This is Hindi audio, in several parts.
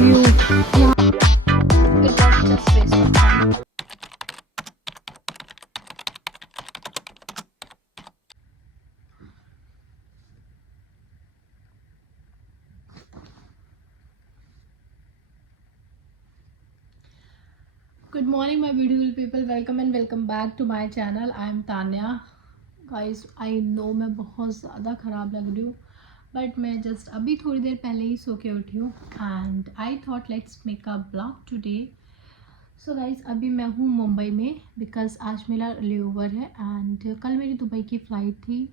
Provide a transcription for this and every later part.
व्यू यहाँ, it was just waste of time. Good morning my beautiful people, welcome and welcome back to my channel. I am Tanya. Guys, I know मैं बहुत ज़्यादा ख़राब लग रही हूँ, बट मैं जस्ट अभी थोड़ी देर पहले ही सो के उठी हूँ and I thought let's make a blog today. So guys, अभी मैं हूँ मुंबई में बिकॉज़ आज मेरा लेओवर है एंड कल मेरी दुबई की फ़्लाइट थी,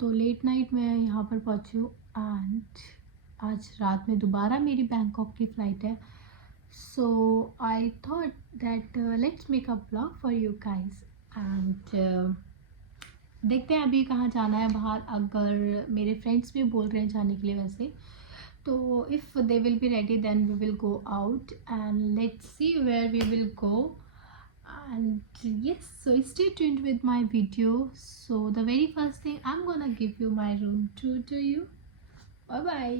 तो लेट नाइट मैं यहाँ पर पहुँची हूँ एंड आज रात में दोबारा मेरी बैंकॉक की फ़्लाइट है. So I thought that let's make a blog for you guys and देखते हैं अभी कहाँ जाना है बाहर. अगर मेरे फ्रेंड्स भी बोल रहे हैं जाने के लिए वैसे, तो if they will be ready then we will go out and let's see where we will go. And yes, so stay tuned with my video. So the very first thing, I'm gonna give you my room tour to you. Bye bye.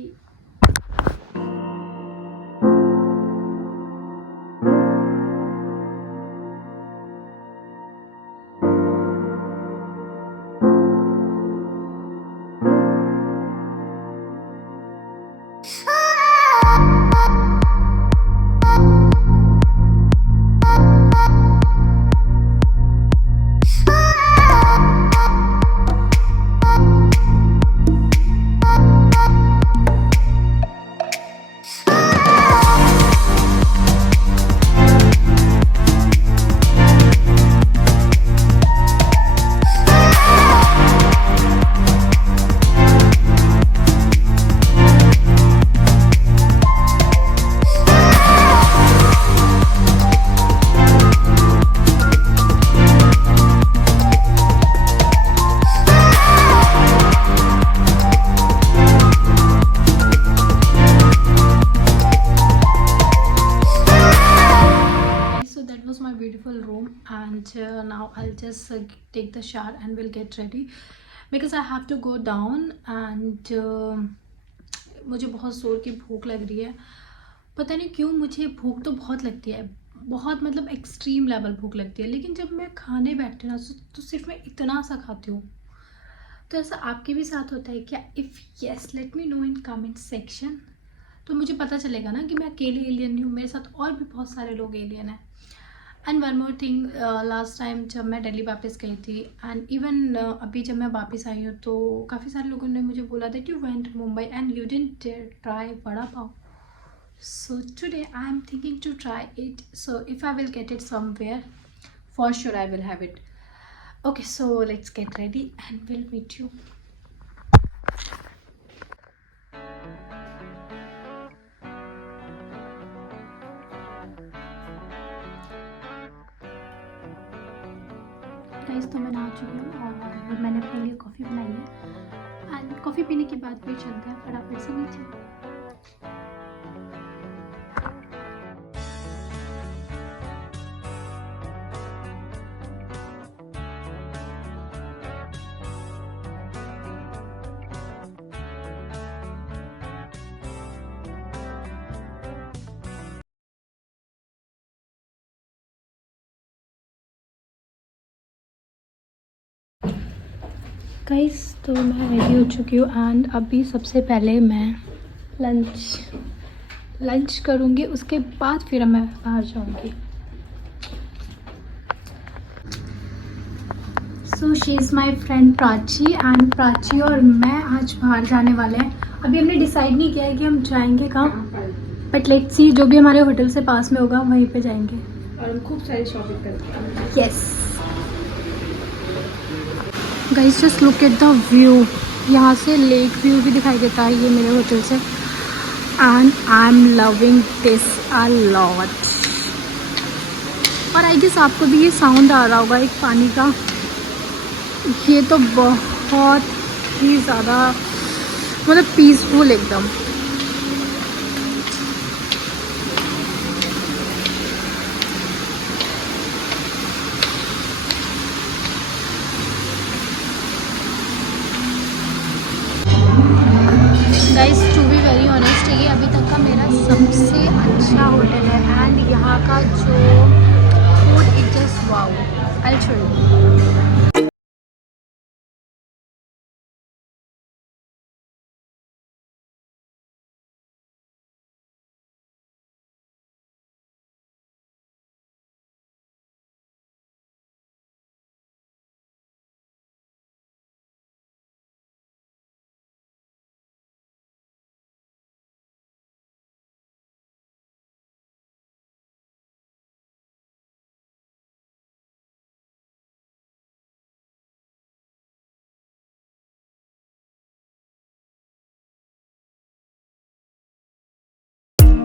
My beautiful room and now I'll just take the shower and we'll get ready because I have to go down and मुझे बहुत ज़ोर की भूख लग रही है. पता नहीं क्यों मुझे भूख तो बहुत लगती है, बहुत मतलब एक्सट्रीम लेवल भूख लगती है, लेकिन जब मैं खाने बैठती हूँ ना तो सिर्फ मैं इतना सा खाती हूँ. तो ऐसा आपके भी साथ होता है क्या? If yes, let me know in comment section, तो मुझे पता चलेगा ना कि मैं अकेली एलियन नहीं हूँ, मेरे साथ और भी बहुत सारे लोग एलियन हैं. And one more thing, last time जब मैं दिल्ली वापस गई थी एंड इवन अभी जब मैं वापस आई हूँ तो काफ़ी सारे लोगों ने मुझे बोला that you went Mumbai and you didn't try vada pav. So today I am thinking to try it. So if I will get it somewhere, for sure I will have it. Okay, so let's get ready and will meet you. Guys, तो मैं नहा चुकी हूँ और मैंने अपने लिए कॉफ़ी बनाई है एंड कॉफ़ी पीने के बाद फिर चलते हैं फटाफट से नीचे. गाइस, तो मैं रेडी हो चुकी हूँ एंड अभी सबसे पहले मैं लंच करूँगी, उसके बाद फिर मैं बाहर जाऊँगी. So she is my friend Prachi and Prachi और मैं आज बाहर जाने वाले हैं. अभी हमने डिसाइड नहीं किया है कि हम जाएंगे कहाँ, बट लेट्स सी, जो भी हमारे होटल से पास में होगा वहीं पे जाएंगे और हम खूब सारी शॉपिंग करेंगे. Yes guys, just look at the view. यहाँ से लेक व्यू भी दिखाई देता है ये मेरे होटल से and I am loving this a lot. और आई गेस आपको भी ये साउंड आ रहा होगा एक पानी का. ये तो बहुत ही ज़्यादा मतलब पीसफुल एकदम. Guys, to be very honest, ये अभी तक का मेरा सबसे अच्छा होटल है एंड यहाँ का जो food is just wow. I show you.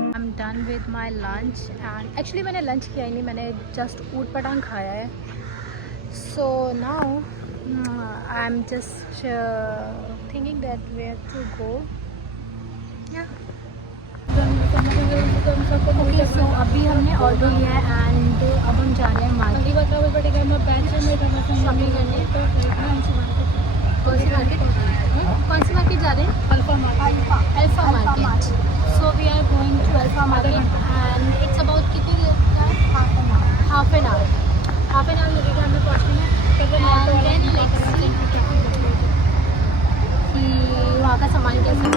I am done with my lunch and actually मैंने लंच किया ही नहीं, मैंने जस्ट ऊट पटांग खाया है। So now I am just thinking that where to go. Okay, so अभी हमने ऑर्डर लिया है एंड अब हम जा रहे हैं मार्केट शॉपिंग करने। कौन सी मार्केट जा रहे हैं? Alpha market. So we are going to Alpha market and it's about कितनी देर का? हाफ एन आवर लगेगा हमें पहुँचने में। एंड देन लेट्स सी कि वहाँ का सामान कैसा है।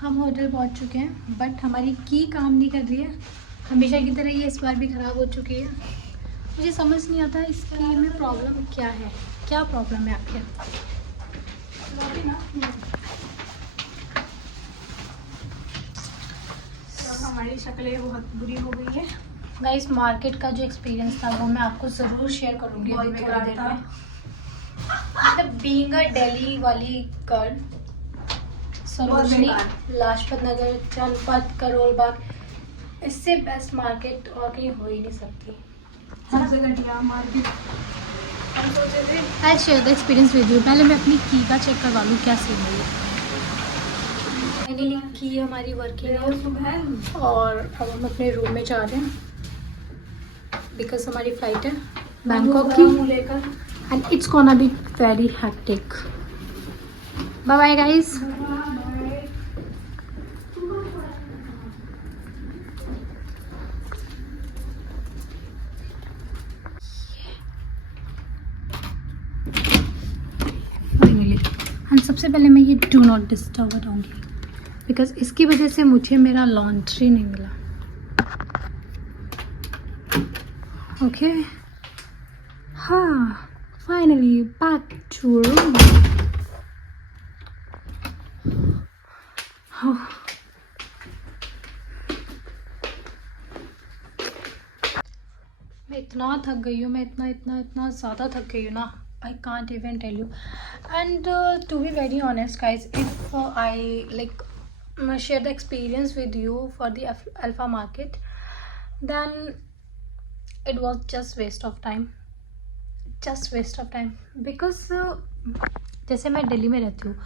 हम होटल पहुंच चुके हैं बट हमारी की काम नहीं कर रही है। हमेशा की तरह ये इस बार भी ख़राब हो चुकी है। मुझे समझ नहीं आता इस की में प्रॉब्लम क्या है। क्या प्रॉब्लम है आपके? हमारी शक्लें बहुत बुरी हो गई है। गाइस, मार्केट का जो एक्सपीरियंस था वो मैं आपको ज़रूर शेयर करूँगी अभी थोड़ी देर में। मतलब बीइंग अ दिल्ली वाली गर्ल, सरोजनी, लाजपत नगर, जनपद, करोल बाग, इससे बेस्ट मार्केट और कहीं हो ही नहीं सकती। सबसे घटिया market. I share the experience with you. पहले मैं अपनी की का चेक करवा लूँ क्या सीन है। फाइनली की हमारी वर्किंग है और अब हम अपने रूम में जा रहे हैं बिकॉज हमारी फ्लाइट है बैंकॉक की लेकर and it's gonna be very hectic. Bye bye guys. And सबसे पहले मैं ये डू नॉट डिस्टर्ब हटाऊँगी बिकॉज इसकी वजह से मुझे मेरा लॉन्ड्री नहीं मिला। ओके, हाँ, फाइनली बैक टू रूम। मैं इतना थक गई हूँ, मैं इतना ज़्यादा थक गई हूँ ना, I can't even tell you. And to be very honest guys, if I like share the experience with you for the Alpha Market, then it was just waste of time, because जैसे मैं दिल्ली में रहती हूँ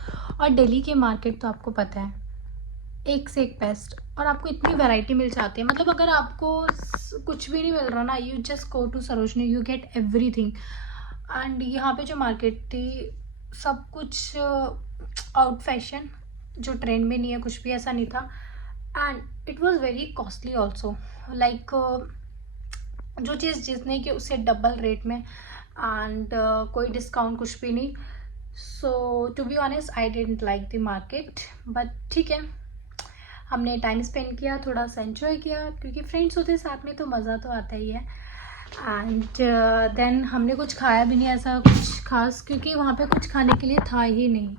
और दिल्ली के मार्केट तो आपको पता है एक से एक बेस्ट, और आपको इतनी वैरायटी मिल जाती है, मतलब अगर आपको कुछ भी नहीं मिल रहा ना, you just go to Sarojini, you get everything. And यहाँ पे जो मार्केट थी सब कुछ आउट फैशन, जो ट्रेंड में नहीं है, कुछ भी ऐसा नहीं था। And it was very costly also, like जो चीज़ जितने की उससे डबल रेट में, एंड कोई डिस्काउंट कुछ भी नहीं। So to be honest I didn't like the market, but ठीक है, हमने टाइम स्पेंड किया, थोड़ा सा एंजॉय किया, क्योंकि फ्रेंड्स होते साथ में तो मज़ा तो आता ही है। एंड देन हमने कुछ खाया भी नहीं ऐसा कुछ खास, क्योंकि वहाँ पे कुछ खाने के लिए था ही नहीं,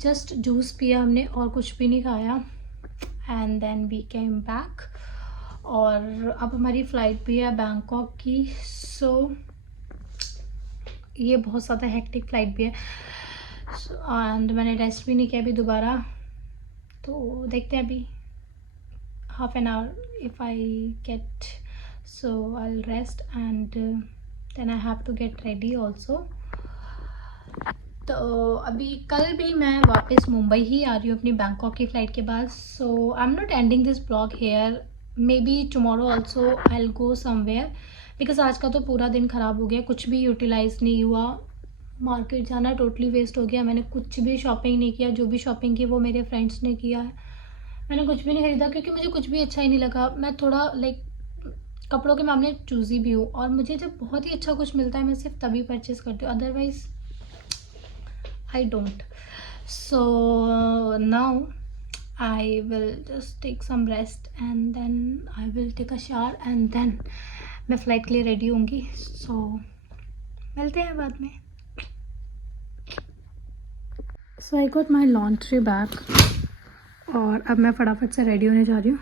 जस्ट जूस पिया हमने और कुछ भी नहीं खाया। And then we came back, और अब हमारी फ़्लाइट भी है बैंकॉक की। सो ये बहुत ज़्यादा हेक्टिक फ़्लाइट भी है, एंड मैंने रेस्ट भी नहीं किया अभी दोबारा, तो देखते हैं अभी half an hour if I get, so I'll rest, and then I have to get ready also. तो अभी कल भी मैं वापस मुंबई ही आ रही हूँ अपनी बैंकॉक की फ़्लाइट के बाद। So I am not ending this blog here, maybe tomorrow also I will go somewhere, because आज का तो पूरा दिन ख़राब हो गया, कुछ भी यूटिलाइज नहीं हुआ, मार्केट जाना टोटली वेस्ट हो गया, मैंने कुछ भी शॉपिंग नहीं किया, जो भी शॉपिंग की वो मेरे फ्रेंड्स ने किया है, मैंने कुछ भी नहीं खरीदा, क्योंकि मुझे कुछ भी अच्छा ही नहीं लगा। मैं थोड़ा लाइक कपड़ों के मामले चूज़ी भी हूँ, और मुझे जब बहुत ही अच्छा कुछ मिलता है मैं सिर्फ तभी परचेज़ करती हूँ, otherwise I don't. So now I will just take some rest, and then I will take a shower, and then मैं फ़्लाइट के लिए रेडी होंगी। So मिलते हैं बाद में। So I got my laundry bag, और अब मैं फटाफट से रेडी होने जा रही हूँ।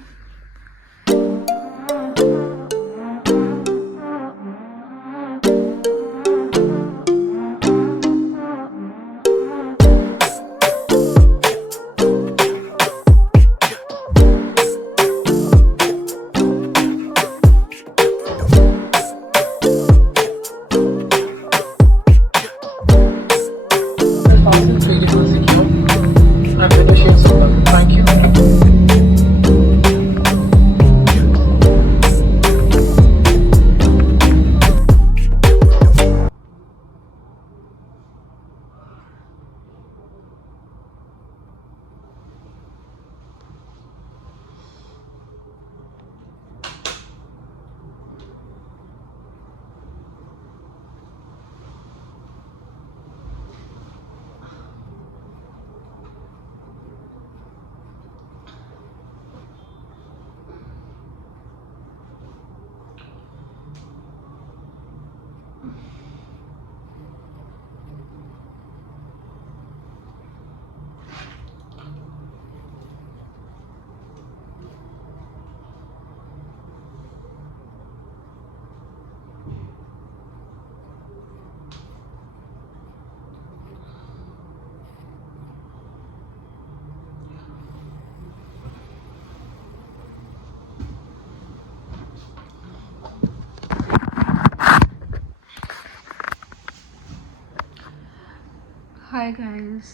हाय गाइस,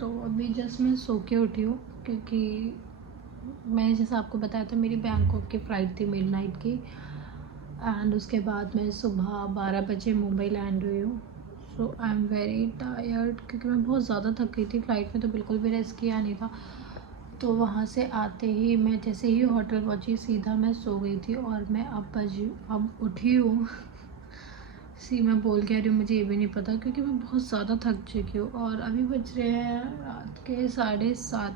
तो अभी जस्ट मैं सो के उठी हूँ, क्योंकि मैंने जैसा आपको बताया था मेरी बैंकॉक की फ़्लाइट थी मिडनाइट की, एंड उसके बाद मैं सुबह 12 बजे मुंबई लैंड हुई हूँ। सो आई एम वेरी टायर्ड, क्योंकि मैं बहुत ज़्यादा थक गई थी, फ़्लाइट में तो बिल्कुल भी रेस्ट किया नहीं था। तो वहाँ से आते ही मैं जैसे ही होटल पहुँची सीधा मैं सो गई थी, और मैं अब उठी हूँ। मैं बोल के आ रही हूँ, मुझे ये भी नहीं पता, क्योंकि मैं बहुत ज़्यादा थक चुकी हूँ, और अभी बज रहे हैं रात के 7:30,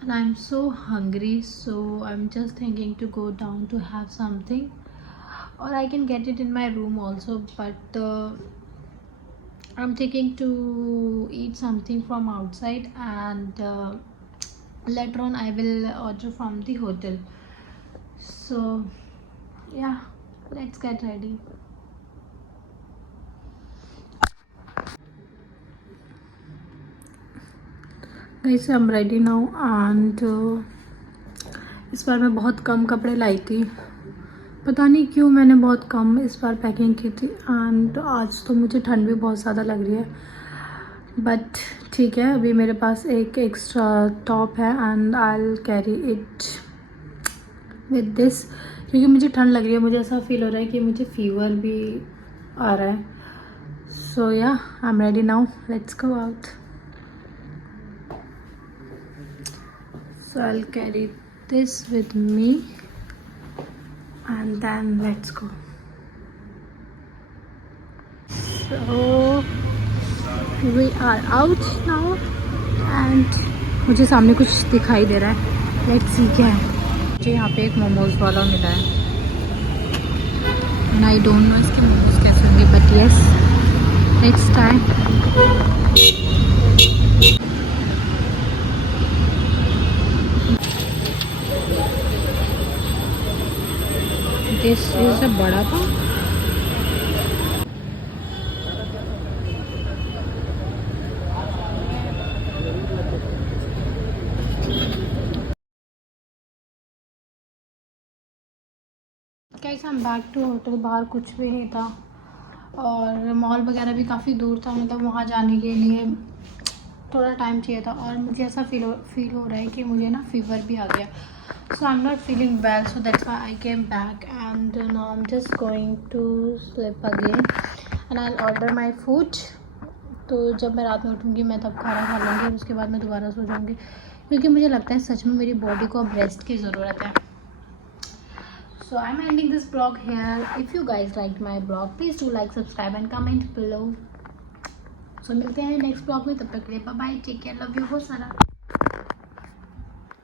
and I'm so hungry, so I'm just thinking to go down to have something, or I can get it in my room also, but I'm thinking to eat something from outside, and later on I will order from the hotel. So yeah, let's get ready. Guys, I'm ready now, and इस बार मैं बहुत कम कपड़े लाई थी, पता नहीं क्यों मैंने बहुत कम इस बार पैकिंग की थी। एंड आज तो मुझे ठंड भी बहुत ज़्यादा लग रही है, बट ठीक है, अभी मेरे पास एक एक्स्ट्रा टॉप है and I will carry it with this, क्योंकि मुझे ठंड लग रही है। मुझे ऐसा फील हो रहा है कि मुझे फीवर भी आ रहा है। सो या, I am ready now, let's go out. So I will carry this with me and then let's go. So we are out now and मुझे सामने कुछ दिखाई दे रहा है, let's see क्या है। मुझे यहाँ पे एक मोमोज वाला मिला है and I don't know इसके मोमोज कैसे होंगे, but yes, let's try। This is a बड़ा पाव। कैसे हम बैक टू होटल, बाहर कुछ भी नहीं था और मॉल वगैरह भी काफ़ी दूर था, मतलब वहाँ जाने के लिए थोड़ा टाइम चाहिए था। और मुझे ऐसा फील हो रहा है कि मुझे ना फीवर भी आ गया। So I am not feeling well, so that's why I came back and now I am just going to sleep again and I order my food. तो जब मैं रात में उठूँगी मैं तब खाना खा लूँगी और उसके बाद मैं दोबारा सो जाऊँगी, क्योंकि मुझे लगता है सच में मेरी बॉडी को अब रेस्ट की ज़रूरत है। So I'm ending this vlog here. If you guys liked my vlog, please do like, subscribe and comment below. So मिलते हैं नेक्स्ट vlog में, तब तक के लिए bye bye, take care, love you बहुत सारा।